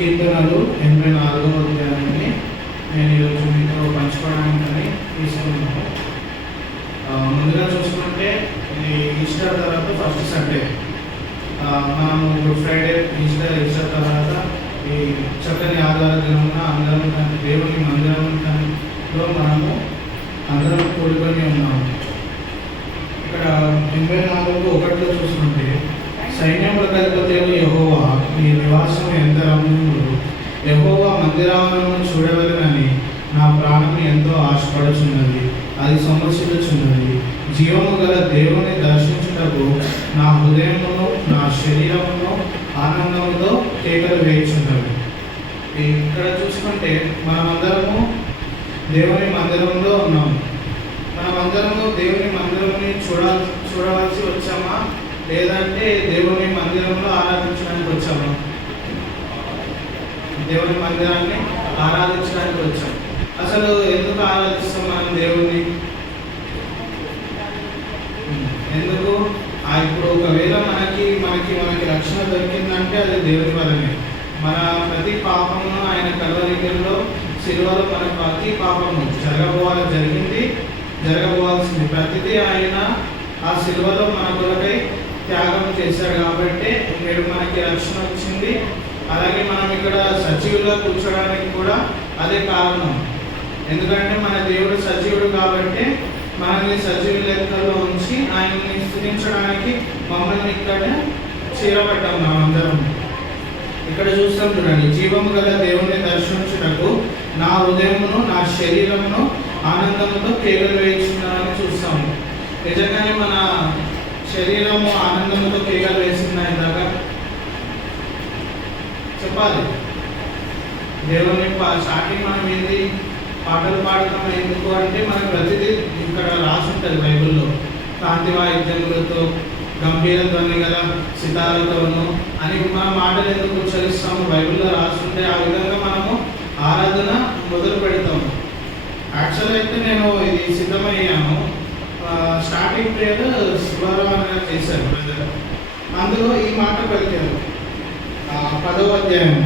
కీర్తనలు 84వ అధ్యాయాన్ని నేను ఈరోజు మీతో పంచుకోవడానికని తీసుకున్నాను. ముందుగా చూసుకుంటే ఇది ఈస్టర్ తర్వాత ఫస్ట్ సండే. మనము గుడ్ ఫ్రైడే, ఈస్టర్ తర్వాత ఈ చక్కని ఆదివార దినమున అందరం దేవుని మందిరంలో మనము అందరం కూడుకొని ఉన్నాము. ఇక్కడ 84:1 చూసుకుంటే, సైన్యములకు అధిపతి యెహోవా నీ నివాసం ఎంత రమ్యములు, యెహోవా మందిరాలను చూడవలెనని నా ప్రాణం ఎంతో ఆశపడుచున్నది, అది సంరక్షించుచున్నది. జీవము గల దేవుని దర్శించుటకు నా హృదయమును నా శరీరమును ఆనందముతో కేకలు వేయుచున్నది. ఇక్కడ చూసుకుంటే మనమందరము దేవుని మందిరంలో ఉన్నాము. మనమందరము దేవుని మందిరాన్ని చూడవలసి వచ్చామా, లేదంటే దేవుని మందిరంలో ఆరాధించడానికి వచ్చామా? దేవుని మందిరాన్ని ఆరాధించడానికి వచ్చాం. అసలు ఎందుకు ఆరాధిస్తాం మనం దేవుణ్ణి? ఎందుకు? ఇప్పుడు ఒకవేళ మనకి రక్షణ దొరికిందంటే అది దేవుని వల్లనే. మన ప్రతి పాపమును ఆయన కల్వరిలో శిలువలో మన ప్రతి పాపము జరగబోవాల్సింది ప్రతిదీ ఆయన ఆ శిలువలో మన కొరకై త్యాగం చేశాడు. కాబట్టి నేడు మనకి రక్షణ వచ్చింది. అలాగే మనం ఇక్కడ సజీవులుగా కూర్చోడానికి కూడా అదే కారణం. ఎందుకంటే మన దేవుడు సజీవుడు కాబట్టి మనల్ని సజీవ లెక్కల్లో ఉంచి ఆయన్ని స్తుతించడానికి మమ్మల్ని ఇక్కడ చేరబడ్డాం. మనమందరం ఇక్కడ చూస్తాం చూడండి, జీవము గల దేవుణ్ణి దర్శించుటకు నా హృదయమును నా శరీరమును ఆనందంతో కేకలు వేయించున్నానని చూస్తాము. నిజంగానే మన శరీరము ఆనందంతో కేకలు వేసిందా? ఇందాక చెప్పాలి. దేవుని స్టార్టింగ్ మనం ఏంది పాటలు పాడటం ఎందుకు అంటే మనకు ప్రతిదీ ఇక్కడ రాసి ఉంటుంది బైబిల్లో. కాంతి వాయిద్యములతో గంభీర ధ్వని గల సితారతోను అని మన మాటలు ఎందుకు ఉచ్చరిస్తాము? బైబిల్లో రాస్తుంటే ఆ విధంగా మనము ఆరాధన మొదలు పెడతాము. యాక్చువల్గా అయితే నేను ఇది సిద్ధమయ్యాను. స్టార్టింగ్ ప్రేయర్ శివారామణ గారు చేశారు బ్రదర్. అందులో ఈ మాట పలికారు, 10వ అధ్యాయం,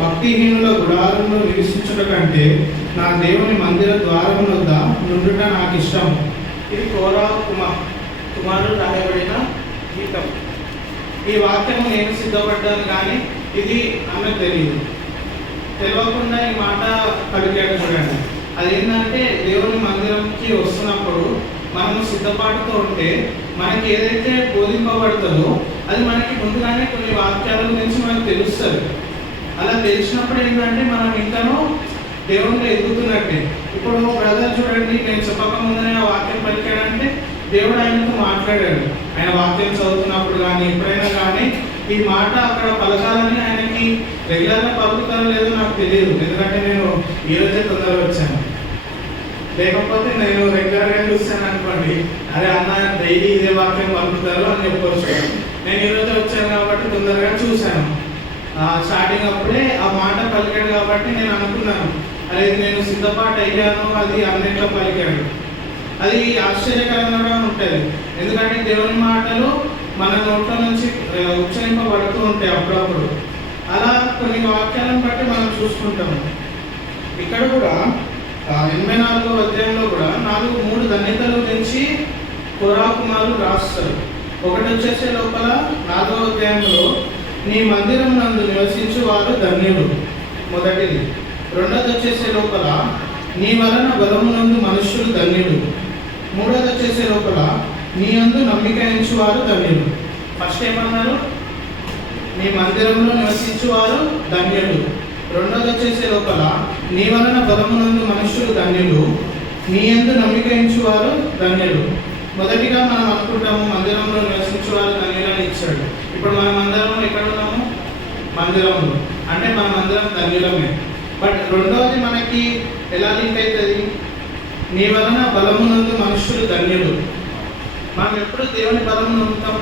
భక్తిహీనుల గుడారంలో నివసించుట కంటే నా దేవుని మందిర ద్వారం వద్ద నుండుట నాకు ఇష్టం. ఇది కోరా కుమారుడు రాయబడిన గీతం. ఈ వాక్యము నేను సిద్ధపడ్డాను, కానీ ఇది ఆమెకు తెలియకుండా ఈ మాట పలికాడు. చూడండి, అదేంటంటే దేవుని మందిరంకి వస్తున్నప్పుడు మనము సిద్ధపాటుతో ఉంటే మనకి ఏదైతే బోధింపబడుతుందో అది మనకి ముందుగానే కొన్ని వాక్యాల గురించి మనకు తెలుస్తుంది. అలా తెలిసినప్పుడు ఏంటంటే మనం ఇంకానూ దేవుణ్ణి ఎదుగుతున్నట్టే. ఇప్పుడు బ్రదర్ చూడండి, నేను చెప్పక ముందనే ఆ వాక్యం పలికాడంటే దేవుడు ఆయనతో మాట్లాడాడు. ఆయన వాక్యం చదువుతున్నప్పుడు కానీ ఎప్పుడైనా కానీ ఈ మాట అక్కడ పలకాలని ఆయనకి రెగ్యులర్గా పలుకుతారో లేదో నాకు తెలియదు. ఎందుకంటే నేను ఈరోజే తొందరగా వచ్చాను. లేకపోతే నేను రెగ్యులర్గా చూస్తాను అనుకోండి, అరే అన్న డైలీ ఇదే వాక్యం పలుకుతారు అని చెప్పవచ్చు. నేను ఈరోజే వచ్చాను కాబట్టి తొందరగా చూశాను. స్టార్టింగ్ అప్పుడే ఆ మాట పలికాడు కాబట్టి నేను అనుకున్నాను, అరే నేను సిద్ధపాటు అయ్యాను, అది అన్నిట్లో పలికాడు. అది ఆశ్చర్యకరంగా ఉంటుంది. ఎందుకంటే దేవుని మాటలు మన నోట్ల నుంచి ఉచ్చరింపబడుతూ ఉంటాయి అప్పుడప్పుడు. అలా కొన్ని వాక్యాలను బట్టి మనం చూసుకుంటాము. ఇక్కడ కూడా 84వ అధ్యాయంలో కూడా 3 ధన్యతల గురించి కోరా కుమారుడు రాస్తారు. ఒకటి వచ్చేసే లోపల 4వ అధ్యాయంలో నీ మందిరం నందు నివసించు వారు ధన్యులు, మొదటిది. రెండోది వచ్చేసే లోపల నీ వలన బలమునందు మనుష్యులు ధన్యులు. మూడోది వచ్చేసే లోపల నీ యందు నమ్మిక ఉంచువారు ధన్యులు. ఫస్ట్ ఏమన్నారు? నీ మందిరంలో నివసించువారు ధన్యులు. రెండోది వచ్చేసే లోపల నీ వలన బలమునందు మనుష్యులు ధన్యులు, నీ యందు నమ్మిక ఉంచువారు ధన్యులు. మొదటిగా మనం అనుకుంటాము మందిరంలో నివసించువారు ధన్యులని ఇచ్చాడు. ఇప్పుడు మనం అందరం ఎక్కడ ఉన్నాము? మందిరంలో. అంటే మన మందిరం ధన్యులమే. బట్ రెండవది మనకి ఎలా లింక్ అవుతుంది? నీ వలన బలమునందు మనుష్యులు ధన్యులు. మనం ఎప్పుడు దేవుని బలమును ఉంటాం.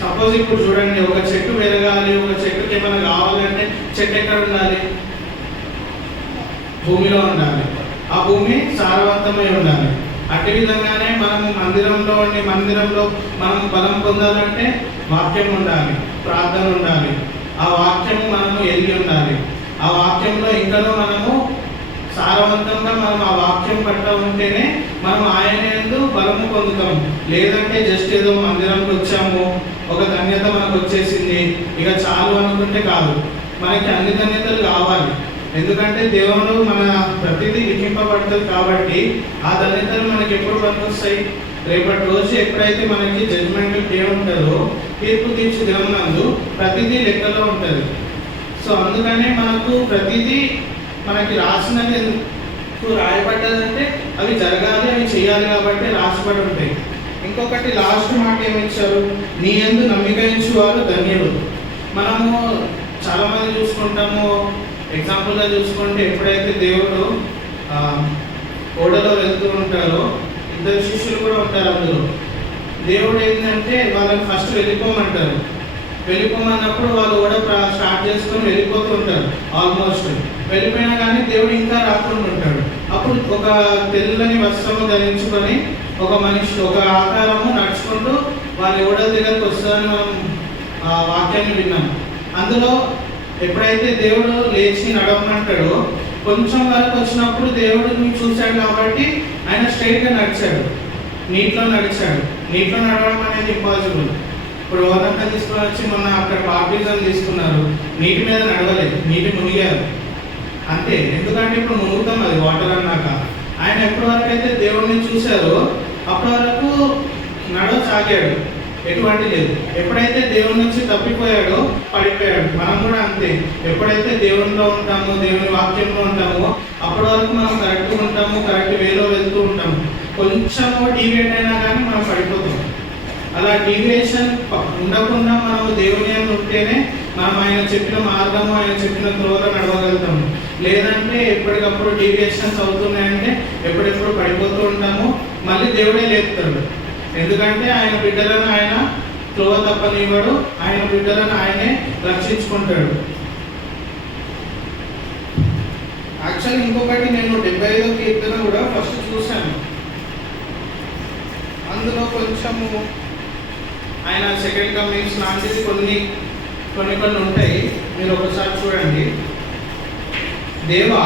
సపోజ్ ఇప్పుడు చూడండి, ఒక చెట్టు పెరగాలి, ఒక చెట్టుకి ఏమైనా కావాలంటే చెట్టు ఎక్కడ ఉండాలి? భూమిలో ఉండాలి. ఆ భూమి సారవంతమై ఉండాలి. అట్టి విధంగానే మనము మందిరంలో మనం బలం పొందాలంటే వాక్యం ఉండాలి, ప్రార్థన ఉండాలి, ఆ వాక్యము మనము ఎరిగి ఉండాలి. ఆ వాక్యంలో ఇంకనూ మనము సారవంతంగా మనం ఆ వాక్యం పట్ల ఉంటేనే మనం ఆయన యందు బలము పొందుతాం. లేదంటే జస్ట్ ఏదో మందిరంకి వచ్చాము, ఒక ధన్యత మనకు వచ్చేసింది, ఇక చాలు అనుకుంటే కాదు. మనకి అన్ని ధన్యతలు కావాలి. ఎందుకంటే దేవుడు మన ప్రతిదీ లిఖింపబడుతుంది కాబట్టి ఆ ధన్యతలు మనకి ఎప్పుడు పనికొస్తాయి? రేపటి రోజు ఎప్పుడైతే మనకి జడ్జిమెంట్ డే ఉంటుందో, తీర్పు తీర్చు దినమునందు ప్రతిదీ లెక్కలో ఉంటుంది. సో అందుకనే మనకు ప్రతిదీ మనకి రాసినది ఎందుకు రాయబడ్డదంటే అవి జరగాలి, అవి చేయాలి కాబట్టి రాసిపడి ఉంటాయి. ఇంకొకటి లాస్ట్ మాట ఏమిచ్చారు? నీ యందు నమ్మిక ఉంచువారు ధన్యులు. మనము చాలామంది చూసుకుంటాము, ఎగ్జాంపుల్గా చూసుకుంటే ఎప్పుడైతే దేవుడు ఓడలో వెళ్తూ ఉంటారో, ఇద్దరు శిష్యులు కూడా ఉంటారు అందులో. దేవుడు ఏంటంటే వాళ్ళని ఫస్ట్ వెళ్ళిపోమంటారు. వెళ్ళిపోమన్నప్పుడు వాళ్ళు కూడా స్టార్ట్ చేసుకొని వెళ్ళిపోతూ ఉంటారు. ఆల్మోస్ట్ వెళ్ళిపోయినా కానీ దేవుడు ఇంకా రాకుండా ఉంటాడు. అప్పుడు ఒక తెల్లని వస్త్రము ధరించుకొని ఒక మనిషి ఒక ఆకారము నడుచుకుంటూ వాళ్ళ ఓడ దగ్గరకు వస్తుందని మనం ఆ వాక్యాన్ని విన్నాం. అందులో ఎప్పుడైతే దేవుడు లేచి నడవమంటాడో కొంచెం వరకు వచ్చినప్పుడు దేవుడిని చూశాడు కాబట్టి ఆయన స్ట్రైట్గా నడిచాడు, నీటిలో నడిచాడు. నీటిలో నడవడం అనేది ఇంపాసిబుల్. ఇప్పుడు ఓదంతా తీసుకొని వచ్చి మొన్న అక్కడ బాప్టిజం తీసుకున్నారు, నీటి మీద నడవలేదు, నీటి మునిగారు అంతే. ఎందుకంటే ఇప్పుడు మునుగుతాం అది వాటర్ అన్నాక. ఆయన ఎప్పటి వరకు అయితే దేవుడిని చూశారో అప్పటి వరకు నడవసాగాడు, ఎటువంటి లేదు. ఎప్పుడైతే దేవుని నుంచి తప్పిపోయాడో పడిపోయాడు. మనం కూడా అంతే, ఎప్పుడైతే దేవునిలో ఉంటామో, దేవుని వాక్యంలో ఉంటామో అప్పటి వరకు మనం కరెక్ట్గా ఉంటాము, కరెక్ట్ వేలో వెళ్తూ ఉంటాము. కొంచెము డీవియేట్ అయినా కానీ మనం పడిపోతాం. అలా డీవియేషన్ ఉండకుండా మనము దేవుని యందు ఉంటేనే మనం ఆయన చెప్పిన మార్గము, ఆయన చెప్పిన త్రోవలో నడవగలుగుతాము. లేదంటే ఎప్పటికప్పుడు డీవియేషన్స్ అవుతున్నాయంటే ఎప్పుడెప్పుడు పడిపోతూ ఉంటాము. మళ్ళీ దేవుడే లేపుతాడు. ఎందుకంటే ఆయన బిడ్డలను ఆయన త్రోవ తప్పనివ్వడు, ఆయన బిడ్డలను ఆయనే రక్షించుకుంటాడు. యాక్చువల్ ఇంకొకటి నేను 75వ కీర్తన కూడా ఫస్ట్ చూశాను. అందులో కొంచెము ఆయన సెకండ్ కమింగ్స్ లాంటిది కొన్ని ఉంటాయి. మీరు ఒకసారి చూడండి. దేవా,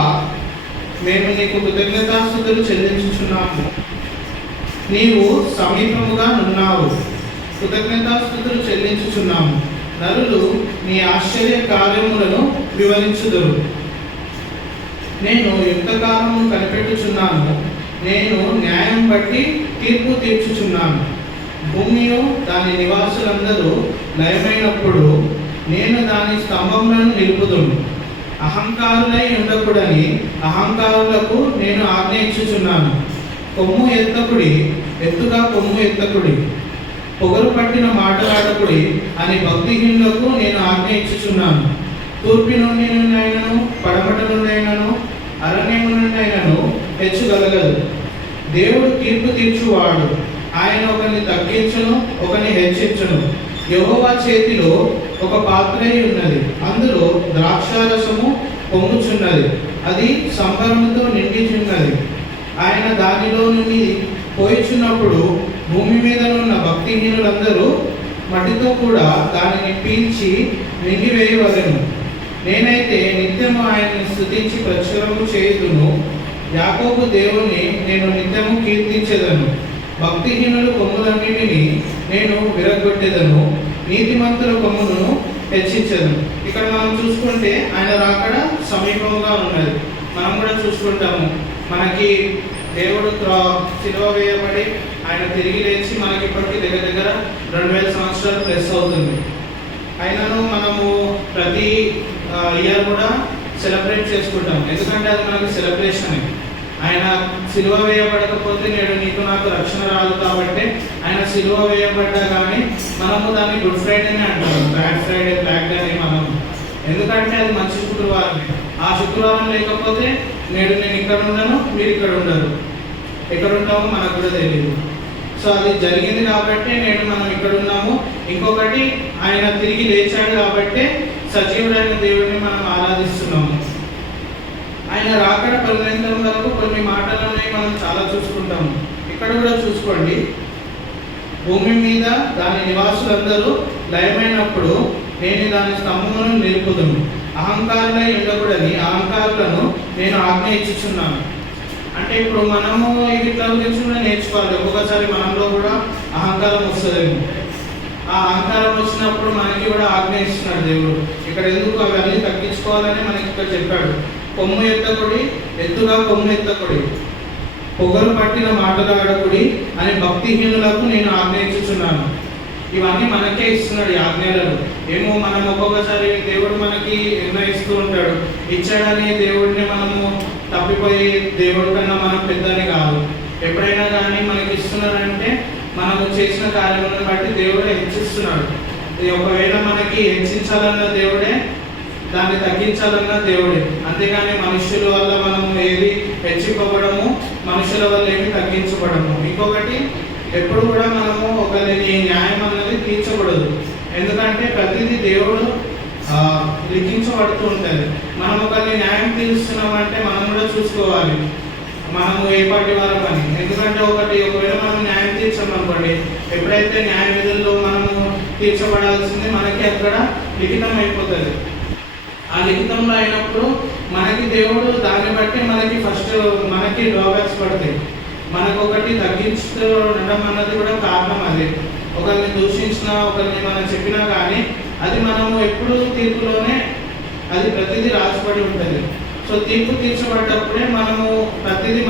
మేము నీకు కృతజ్ఞతాస్తుతులు చెల్లించుచున్నాము, నీవు సమీపముగా ఉన్నావు. కృతజ్ఞతాస్తుతులు చెల్లించుచున్నాము. నరులు నీ ఆశ్చర్య కార్యములను వివరించుదురు. నేను యుక్తకాలము కనిపెట్టుచున్నాను, నేను న్యాయం బట్టి తీర్పు తీర్చుచున్నాను. భూమియు దాని నివాసులందరూ లయమైనప్పుడు నేను దాని స్తంభములను నిలుపుదును. అహంకారులై ఉండకూడని అహంకారులకు నేను ఆజ్ఞయించుచున్నాను. కొమ్ము ఎత్తకుడి, ఎత్తుగా కొమ్ము ఎత్తకుడి, పొగరు పట్టిన మాటలాడకుడి అని భక్తిహీనులకు నేను ఆజ్ఞయించుచున్నాను. తూర్పు నుండి అయినను పడమట నుండి అయినను అరణ్యము నుండి అయినను హెచ్చుగలగదు. దేవుడు తీర్పు తీర్చువాడు. ఆయన ఒకరిని తగ్గించును, ఒకరిని హెచ్చించును. యెహోవా చేతిలో ఒక పాత్రై ఉన్నది, అందులో ద్రాక్షారసము పొంగుచున్నది, అది సంబరముతో నిండిచున్నది. ఆయన దానిలో నుండి పోయిచున్నప్పుడు భూమి మీద ఉన్న భక్తిహీనులందరూ మట్టితో కూడా దానిని పీల్చి మింగివేయవలెను. నేనైతే నిత్యము ఆయన్ని స్తుతించి ప్రచురము చేయుదును. యాకోబు దేవుని నేను నిత్యము కీర్తించెదను. భక్తిహీనుల కొమ్ములన్నిటినీ నేను విరగొట్టేదను, నీతిమంతుల కొమ్మును హెచ్చించదను. ఇక్కడ మనం చూసుకుంటే ఆయన రాకడ సమీపంగా ఉన్నది. మనం కూడా చూసుకుంటాము, మనకి దేవుడు సిలువ వేయబడి ఆయన తిరిగి లేచి మనకి ఇప్పటికీ దగ్గర దగ్గర 2000 సంవత్సరాలు ప్లస్ అవుతుంది. అయినను మనము ప్రతి ఇయర్ కూడా సెలబ్రేట్ చేసుకుంటాం. ఎందుకంటే అది మనకి సెలబ్రేషన్. ఆయన సిలువ వేయబడకపోతే నేడు నీకు నాకు రక్షణ రాదు కాబట్టి ఆయన సిలువ వేయబడ్డా కానీ మనము దాన్ని గుడ్ ఫ్రైడేనే అంటాము, బ్యాడ్ ఫ్రైడే, బ్లాక్ డే మనం. ఎందుకంటే అది మంచి శుక్రవారం. ఆ శుక్రవారం లేకపోతే నేడు నేను ఇక్కడ ఉన్నాను, మీరు ఇక్కడ ఉండరు. ఎక్కడ ఉంటామో మనకు కూడా తెలియదు. సో అది జరిగింది కాబట్టి నేడు మనం ఇక్కడ ఉన్నాము. ఇంకొకటి ఆయన తిరిగి లేచాడు కాబట్టి సజీవుడైన దేవుడిని మనం ఆరాధిస్తున్నాము. ఆయన రాకడ పరిణించడం వరకు కొన్ని మాటలని మనం చాలా చూసుకుంటాము. ఇక్కడ కూడా చూసుకోండి, భూమి మీద దాని నివాసులందరూ లయమైనప్పుడు నేను దాని స్తంభమును నిలుపుదును. అహంకారులై ఉండకూడని అహంకారులను నేను ఆజ్ఞ ఇచ్చుచున్నాను. అంటే ఇప్పుడు మనము ఇట్లా గురించి కూడా నేర్చుకోవాలి. ఒక్కొక్కసారి మనలో కూడా అహంకారం వస్తుందేమో. ఆ అహంకారం వచ్చినప్పుడు మనకి కూడా ఆజ్ఞ ఇస్తున్నాడు దేవుడు. ఇక్కడ ఎందుకు అవన్నీ తగ్గించుకోవాలని మనకి ఇక్కడ చెప్పాడు. కొమ్ము ఎత్తకుడి, ఎత్తుగా కొమ్ము ఎత్తకుడి, పొగరు పట్టిన మాటలు ఆడకుడి అని భక్తిహీనులకు నేను ఆజ్ఞ ఇచ్చుచున్నాను. ఇవన్నీ మనకే ఇస్తున్నాడు ఈ ఆజ్ఞలను. ఏమో మనం ఒక్కొక్కసారి దేవుడు మనకి నిర్ణయిస్తూ ఉంటాడు. ఇచ్చాడని దేవుడిని మనము తప్పిపోయి దేవుడి కన్నా మనం పెద్దని కాదు. ఎప్పుడైనా కానీ మనకి ఇస్తున్నాడంటే మనము చేసిన కార్యములను బట్టి దేవుడే హెచ్చిస్తున్నాడు. ఒకవేళ మనకి హెచ్చించాలన్న దేవుడే, దాన్ని తగ్గించాలన్న దేవుడే. అంతేగాని మనుషుల వల్ల మనము ఏది హెచ్చింపబడము, మనుషుల వల్ల ఏమి తగ్గించబడము. ఇంకొకటి, ఎప్పుడు కూడా మనము ఒకరిని న్యాయం అన్నది తీర్చకూడదు. ఎందుకంటే ప్రతిదీ దేవుడు లిఖించబడుతూ ఉంటుంది. మనం ఒకరిని న్యాయం తీరుస్తున్నామంటే మనం కూడా చూసుకోవాలి మనము ఏ పార్టీ వారం అని. ఎందుకంటే ఒకవేళ మనం న్యాయం తీర్చామనుకోండి, ఎప్పుడైతే న్యాయ విధుల్లో మనము తీర్చబడాల్సింది మనకి అక్కడ లిఖితం అయిపోతుంది. ఆ లిఖితంలో అయినప్పుడు మనకి దేవుడు దాన్ని బట్టి మనకి ఫస్ట్ మనకి డ్రాబ్యాక్స్ పడతాయి. మనకు ఒకటి తగ్గించడం అన్నది కూడా కారణం అదే. ఒకరిని దూషించినా, ఒకరిని మనం చెప్పినా కానీ అది మనము ఎప్పుడు తీర్పులోనే అది ప్రతిదీ రాసిపడి ఉంటుంది. సో తీర్పు తీర్చబడ్డప్పుడే ప్రతిదీ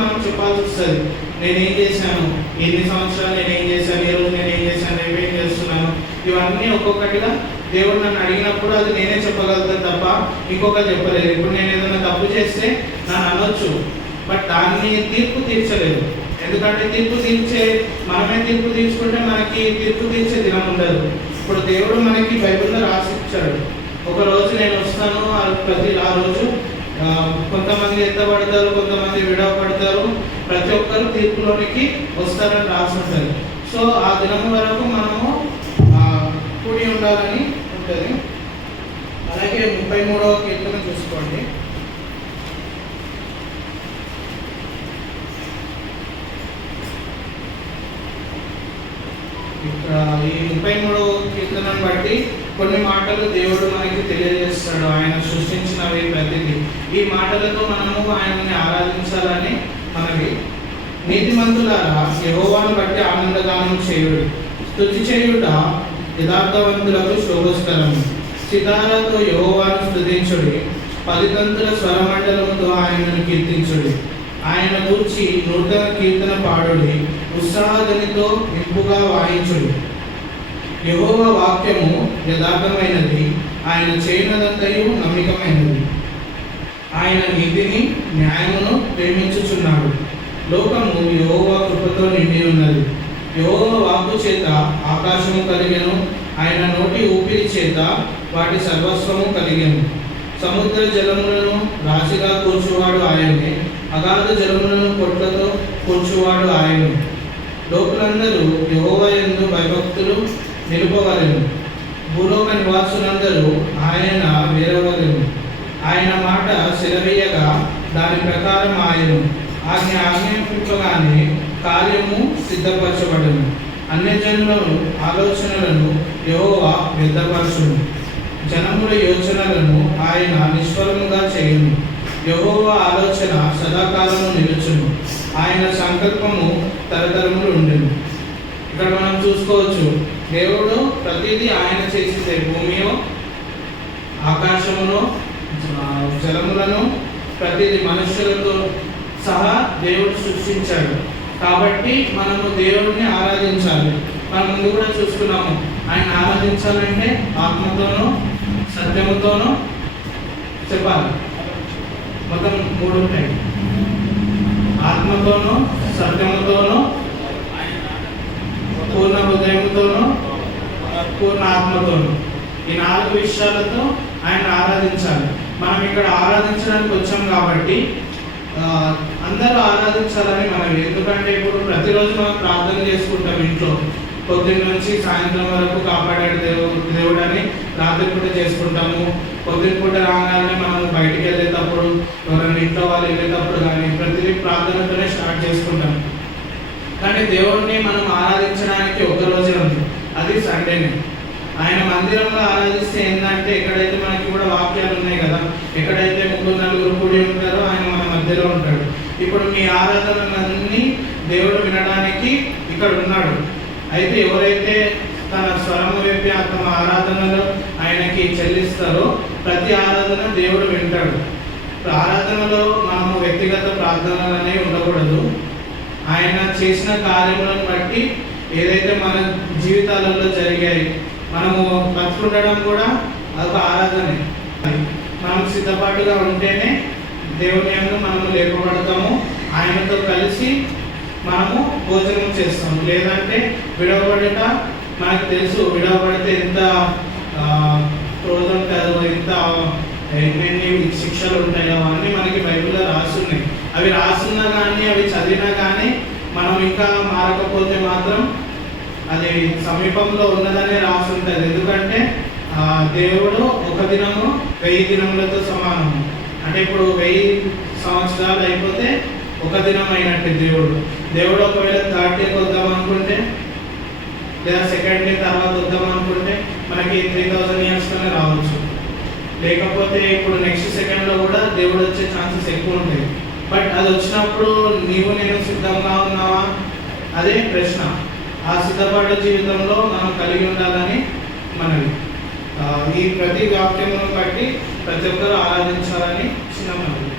మనం చెప్పాల్సి వస్తుంది. నేనేం చేశాను, ఎన్ని సంవత్సరాలు నేనేం చేశాను, ఈ రోజు నేనేం చేశాను, రేపు ఏం చేస్తున్నాను, ఇవన్నీ ఒక్కొక్కటిగా దేవుడు నన్ను అడిగినప్పుడు అది నేనే చెప్పగలుగుతాను తప్ప ఇంకొకరు చెప్పలేదు. ఇప్పుడు నేను ఏదైనా తప్పు చేస్తే నన్ను అనొచ్చు, బట్ దాన్ని తీర్పు తీర్చలేదు. ఎందుకంటే మనమే తీర్పు తీర్చుకుంటే మనకి తీర్పు తీర్చే దినం ఉండదు. ఇప్పుడు దేవుడు మనకి బైబిల్లో రాసి ఇచ్చాడు. ఒకరోజు నేను వస్తాను, ఆ రోజు కొంతమంది ఎత్తబడతారు, కొంతమంది విడవబడతారు, ప్రతి ఒక్కరు తీర్పులోనికి వస్తారని రాసి ఉంటుంది. సో ఆ దినం వరకు మనము కూడి ఉండాలని ఉంటుంది. అలాగే 33వ కీర్తన చూసుకోండి. ఇక్కడ ఈ 33వ కీర్తనను బట్టి కొన్ని మాటలు దేవుడు మనకి తెలియజేస్తాడు. ఆయన సృష్టించినవి ప్రతిదీ. ఈ మాటలతో మనము ఆయనని ఆరాధించాలని మనవి. నీతిమంతులారా, యెహోవాను బట్టి ఆనందగానం చేయుడు. స్తుతి చేయుట యథార్థవంతులకు శోభస్కరము. సితారాతో యెహోవాను స్తుతించుడి, 10 తంతుల స్వరమండలముతో ఆయనను కీర్తించుడి. ఆయన గూర్చి నూతన కీర్తన పాడుడి, ఉత్సాహధ్వనితో ఇంపుగా వాయించుడి. యెహోవా వాక్యము యథార్థమైనది, ఆయన చేయనదంతయు నమ్మకమైనది. ఆయన నీతిని న్యాయమును ప్రేమించుచున్నాడు. లోకము యెహోవా కృపతో నిండి ఉన్నది. యెహోవా వాక్కు చేత ఆకాశము కలిగెను, ఆయన నోటి ఊపిరి చేత వాటి సర్వస్వము కలిగెను. సముద్ర జలములను రాశిగా కూర్చువాడు ఆయనే, అగాధ జలములను పొట్లతో కూర్చువాడు ఆయనే. లోకులందరూ యెహోవా యందు భయభక్తులు నిలుపవలెను. భూలోక నివాసులందరూ ఆయన వేరవలెను. ఆయన మాట సెలవీయగా దాని ప్రకారం ఆయను ఆజ్ఞాపింపగానే కార్యము సిద్ధపరచబడను. అన్యజనులను ఆలోచనలను యెహోవా వ్యర్థపరచును. జనముల యోచనలను ఆయన నిష్ఫలముగా చేయును. యెహోవా ఆలోచన సదాకాలము నిలుచును, ఆయన సంకల్పము తరతరములు ఉండెను. ఇక్కడ మనం చూసుకోవచ్చు, దేవుడు ప్రతిదీ ఆయన చేసిందే. భూమిలో, ఆకాశములో, జలములను, ప్రతిదీ మనుషులతో సహా దేవుడు సృష్టించాడు. కాబట్టి మనము దేవుడిని ఆరాధించాలి. మనం ముందు కూడా చూసుకున్నాము, ఆయన ఆరాధించాలంటే ఆత్మతోనూ సత్యముతోనూ చెప్పాలి. మొత్తం 3 ఉంటాయి. ఆత్మతోనూ సత్యముతోనూ పూర్ణ హృదయముతోనూ పూర్ణ ఆత్మతోనూ, ఈ 4 విషయాలతో ఆయన ఆరాధించాలి. మనం ఇక్కడ ఆరాధించడానికి వచ్చాం కాబట్టి అందరూ ఆరాధించాలని మనం. ఎందుకంటే ఇప్పుడు ప్రతిరోజు మనం ప్రార్థన చేసుకుంటాం ఇంట్లో. పొద్దున్న నుంచి సాయంత్రం వరకు కాపాడాడు దేవుడు అని రాత్రిపూట చేసుకుంటాము. పొద్దున్న పూట రాగానే మనం బయటికి వెళ్ళేటప్పుడు, ఎవరైనా ఇంట్లో వాళ్ళు వెళ్ళేటప్పుడు కానీ ప్రతిదీ ప్రార్థనతోనే స్టార్ట్ చేసుకుంటాం. కానీ దేవుడిని మనం ఆరాధించడానికి ఒక రోజే ఉంది, అది సండేనే. ఆయన మందిరంలో ఆరాధిస్తే ఏంటంటే ఎక్కడైతే మనకి కూడా వాక్యాలు ఉన్నాయి కదా, ఎక్కడైతే 3-4 కూడి ఉంటారో ఆయన మన మధ్యలో ఉంటాడు. ఇప్పుడు మీ ఆరాధనలన్నీ దేవుడు వినడానికి ఇక్కడ ఉన్నాడు. అయితే ఎవరైతే తన స్వరము వైపు తమ ఆరాధనలో ఆయనకి చెల్లిస్తారో ప్రతి ఆరాధన దేవుడు వింటాడు. ఆరాధనలో మనము వ్యక్తిగత ప్రార్థనలు అనేవి ఉండకూడదు. ఆయన చేసిన కార్యములను బట్టి ఏదైతే మన జీవితాలలో జరిగాయి, మనము బతుకుండడం కూడా అదొక ఆరాధనే. మనం సిద్ధపాటుగా ఉంటేనే దేవుని యందు మనము లేపబడతాము, ఆయనతో కలిసి మనము భోజనం చేస్తాము. లేదంటే విడవబడట మనకు తెలుసు, విడవబడితే ఎంత క్రోధం ఉంటుందో, ఎంత ఎన్ని శిక్షలు ఉంటాయో అవన్నీ మనకి బైబిల్లో రాసున్నాయి. అవి రాసున్నా కానీ, అవి చదివినా కానీ మనం ఇంకా మారకపోతే మాత్రం అది సమీపంలో ఉన్నదనే రాసి ఉంటుంది. ఎందుకంటే దేవుడు ఒక దినము 1000 దినములతో సమానము. అంటే ఇప్పుడు 1000 సంవత్సరాలు అయిపోతే ఒక దినం అయినట్టు. దేవుడు ఒకవేళ 3rd డేకి వద్దాం అనుకుంటే, లేదా 2nd డే తర్వాత వద్దాం అనుకుంటే మనకి 3000 ఇయర్స్లోనే రావచ్చు. లేకపోతే ఇప్పుడు నెక్స్ట్ సెకండ్లో కూడా దేవుడు వచ్చే ఛాన్సెస్ ఎక్కువ ఉంటాయి. బట్ అది వచ్చినప్పుడు నీవు నేను సిద్ధంగా ఉన్నావా, అదే ప్రశ్న. ఆ సిద్ధపడ్డ జీవితంలో మనం కలిగి ఉండాలని మనవి. ఈ ప్రతి వాక్యమును బట్టి ప్రతి ఒక్కరూ ఆరాధించాలని చిన్న మనవి.